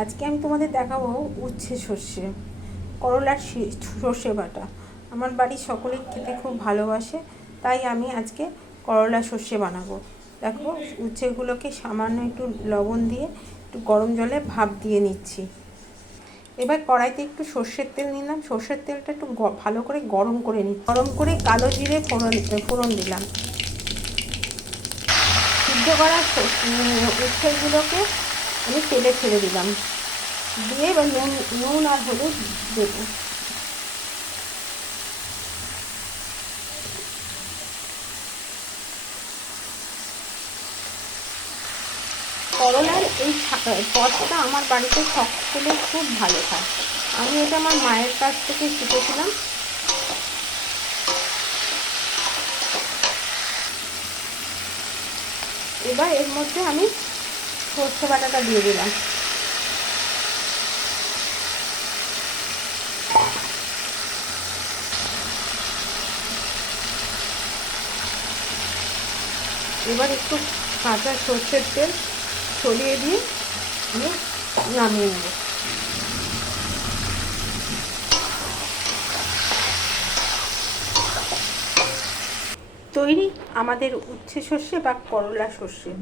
আজকে আমি তোমাদের দেখাবো উচ্ছে সর্ষে, করলার সর্ষে বাটা। আমার বাড়ির সকলেই খেতে খুব ভালোবাসে, তাই আমি আজকে করলা সর্ষে বানাবো। দেখো, উচ্ছেগুলোকে সামান্য একটু লবণ দিয়ে একটু গরম জলে ভাপ দিয়ে নিচ্ছি। এবার কড়াইতে একটু সর্ষের তেল নিলাম। সর্ষের তেলটা একটু ভালো করে গরম করে নিই গরম করে কালো জিরে ফোড়ন ফোড়ন দিলাম। সিদ্ধ করা উচ্ছেগুলোকে আমি তেলে ছেড়ে দিলাম। দিয়ে এবার নুন নুন আর হলুদ দেবো। করলার এই পদটা আমার বাড়িতে সকলে খুব ভালো খায় আমি এটা আমার মায়ের কাছ থেকে শিখেছিলাম। এবার এর মধ্যে আমি সর্ষে বাটাটা দিয়ে দিলাম। এবার একটু কাঁচা সর্ষের তেল ছড়িয়ে দিয়ে আমি নামিয়ে নেব। তৈরি আমাদের উচ্ছে সর্ষে বা করলা সর্ষে।